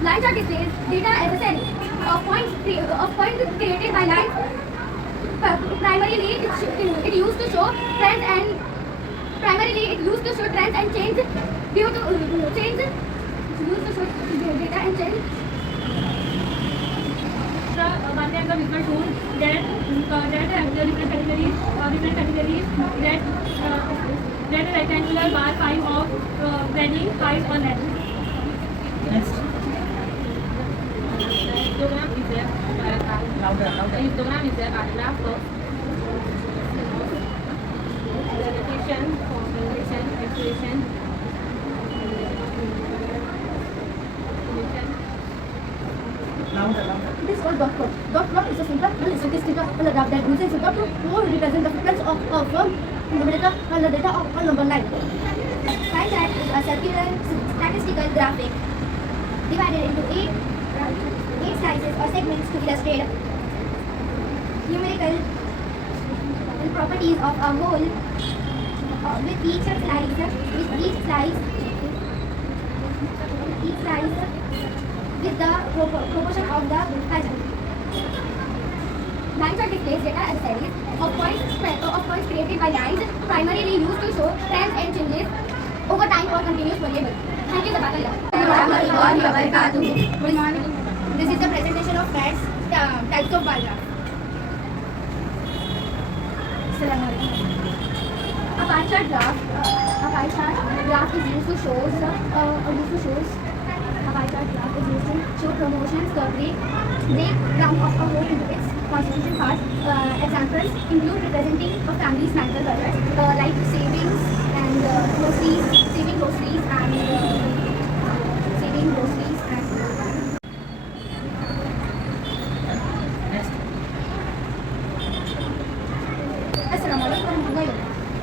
Line chart displays data as a set of points created by lines. Primarily, it used to show trends and change due to change. It used to show data and change. One type of visual tool that have the different categories that a rectangular bar 5 of breading, height or length. Next. Histogram is a paragraph. Louder. Histogram is a paragraph of repetition, compensation, expression. Louder. It is called dot plot. Dot plot is a simple statistical graph that uses a dot to represent the frequency of the data of a number line. Pie chart is a circular statistical graphic divided into eight slices or segments to illustrate numerical properties of a whole. With each slice with the proportion of the pie chart. Line chart displays data as a series of points created by lines, primarily used to show trends and changes over time or continuous variable. Thank you, Zabaka. Good morning. This is the presentation of types of bar graph. A pie chart graph is used to show promotions, breakdown of a whole into its constituent parts. Examples include representing a family's financial budget, like savings and saving groceries and Next. Assalamualaikum.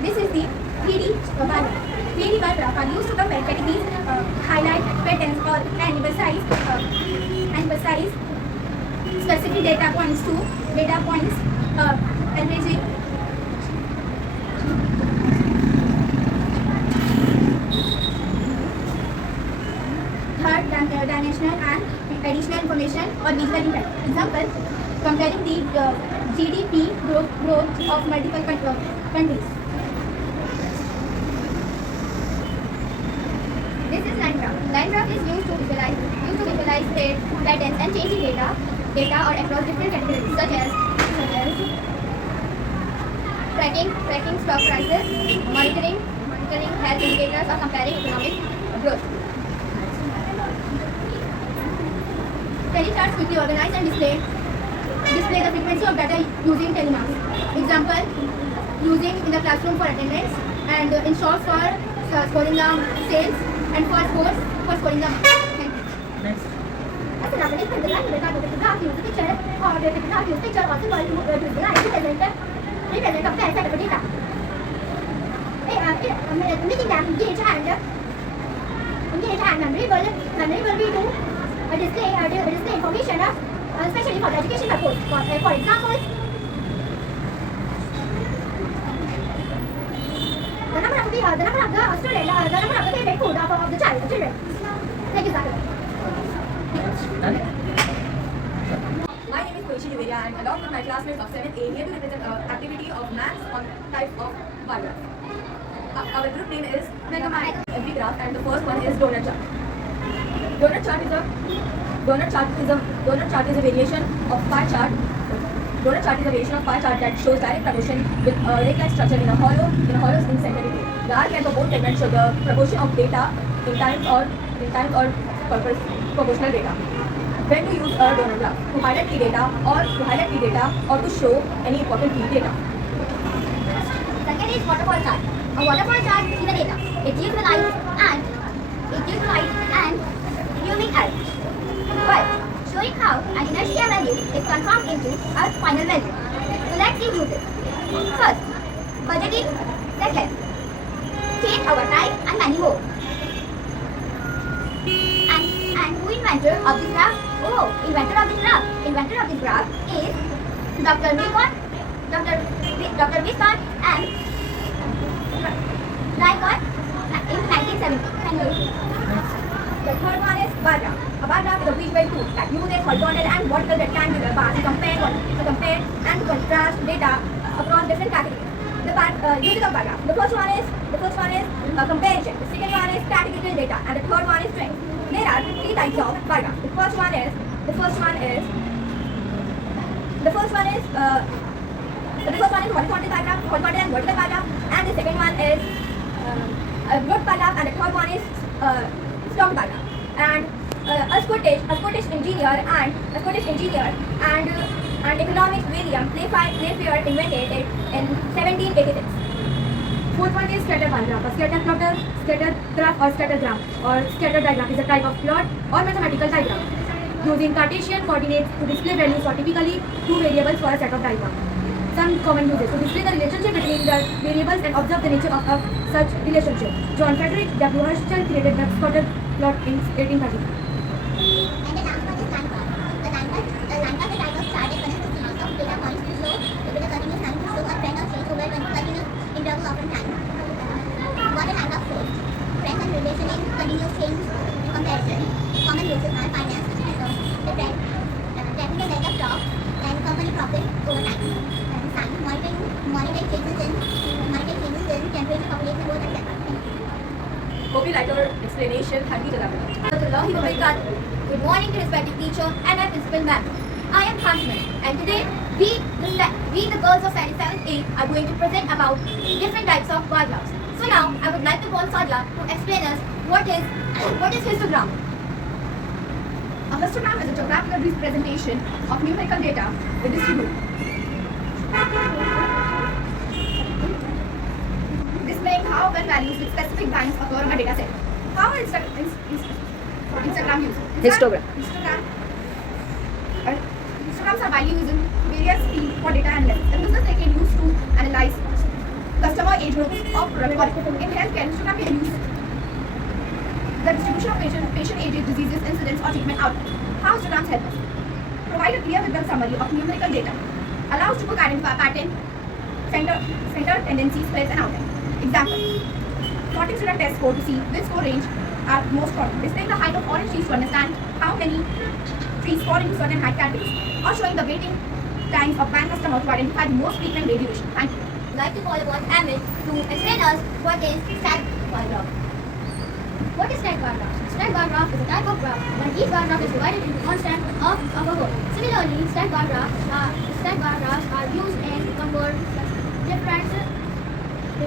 This is the 3D bar graph. 3D bar graph are used to compare categories, highlight patterns or emphasize specific data points averaging third dimensional and additional information or visual impact. Example, comparing the GDP growth of multiple countries. This is line graph. Line graph is used to visualize trade patterns and changing data or across different categories such as tracking stock prices, monitoring health indicators, or comparing economic growth. Telecharts quickly organize and display the frequency of data using telemaps. Example, using in the classroom for attendance, and in shops for scoring the sales, and for sports for scoring the marks. Thank you. Next. As an appendix, the line graph uses picture or the graph uses picture also called to visualize represent of the set of data. Making them engage and memorable way to display information, especially for the education purpose. For example, the number of the student, the number of the favorite food of the children. Thank you, sir. Done. My name is Koichi Juveria and along with my classmates of 7th A here to represent activity of maths on type of bar graph. Our group name is Megamite every graph, and the first one is donut chart. Donut chart is a variation of pie chart. Donut chart is a variation of pie chart that shows direct proportion with a rake-like structure in a hollow in center between. The arc and the bone segment show the proportion of data in times or proportional data. When to use a donut graph? To highlight key data or to show any important key data. Second is waterfall chart. A waterfall chart is the data. It gives the light and fuming earth. But showing how an inertia value is transformed into Earth's final value. So let's see uses. First, budgeting. Second, change our time and money more. And who inventor of this graph? Oh, inventor of this graph is Dr. Wiscott and Lycott in 1970. Thank you. The third one is bar graph. A bar graph is a that uses horizontal and vertical rectangular bars to compare and to contrast data across different categories. Uses of bar graph. The first one is comparison. The second one is categorical data, and the third one is strength. There are three types of bar graph. The first one is horizontal bar graph, horizontal and vertical bar graph, and the second one is root bar graph, and the third one is stock bar graph. And a Scottish engineer and economics William Playfair invented it in 1786. Fourth one is scatter bar graph. A scatter plotter, scatter graph or scattergram or scatter diagram is a type of plot or mathematical diagram using Cartesian coordinates to display values for typically two variables for a set of diagrams. Some common uses to display the relationship between the variables and observe the nature of such relationship. John Frederick W. Herschel created the scatter plot in 1830. And the last one is line graph. The line graph is a type of chart that connects a series of data points to show with a continuous line to show a trend or change over a continuous interval of time. What a line graph shows: trends and relationing, continuous change, comparison, common uses are finance, the trend, technical data stock, and company profit over time. And sign, monitoring changes in temperature, population growth, etc. Hope you like your explanation. Happy to Good morning to respected teacher and my principal ma'am. I am Hasman, and today we the girls of 77A are going to present about different types of bar graphs. So now I would like to call Sadia to explain us what is histogram. A histogram is a geographical representation of numerical data with distributed, displaying how when values with specific bands occur on a data set. How is Instagram used? Histograms are widely used in various fields for data analysis. In business, they can use to analyze customer age groups of product. In healthcare, histogram can use the distribution of patient ages, diseases, incidents, or treatment outcomes. How histograms help us? Provide a clear visual summary of numerical data. Allows to identify pattern, center tendencies, spreads, and outcomes. Example: plotting student test score to see which score range are most common. Displaying the height of orange trees to understand how many trees fall into certain height categories. Or showing the waiting times of bank customer to identify the most frequent variation. Thank you. I'd like to call upon Amit to explain us what is stack bar graph. What is stack bar graph? Stack bar graph is a type of graph when each bar graph is divided into constant of a whole. Similarly, stack bar graphs are used in convert different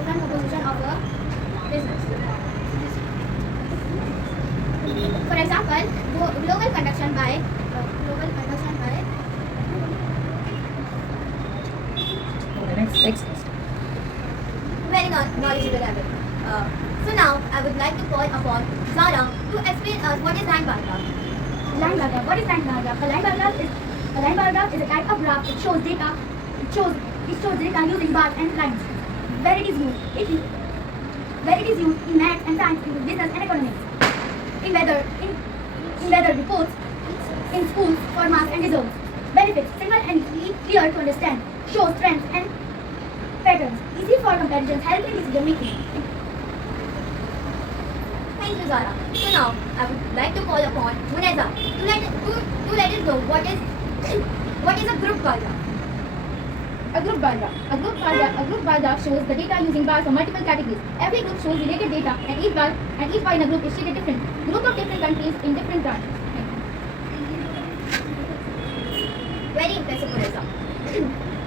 composition of a business. For example, global conduction by Next. very knowledgeable level. So now I would like to call upon Zara to explain us what is line bar graph. Line bar graph. What is line bar graph? A line bar graph is a type of graph. It shows data using bars and lines. Where it is used in math and science, in business and economics, in weather reports, in schools for marks and results. Benefits: simple and clear to understand, shows trends and patterns, easy for comparisons, help in decision making. Thank you, Zara. So now I would like to call upon Muneza to let us know what is a group bar graph. A group bar graph shows the data using bars for multiple categories. Every group shows related data, and each bar in a group is treated different. Group of different countries in different branches. Very impressive, Muneza.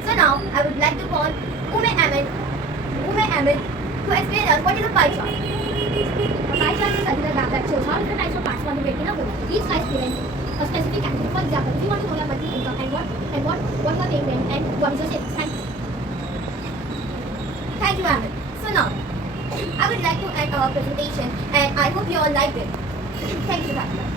So now I would like to call Ume Ahmed to explain us what is a pie chart. A pie chart is a circular graph that shows how different types of parts contribute in a group. Each size represents a specific activity. For example, if you want to know your monthly income and what you are paying rent and what is your savings. Thank you, Ahmed. So now I would like to end our presentation, and I hope you all liked it. Thank you, Fatima.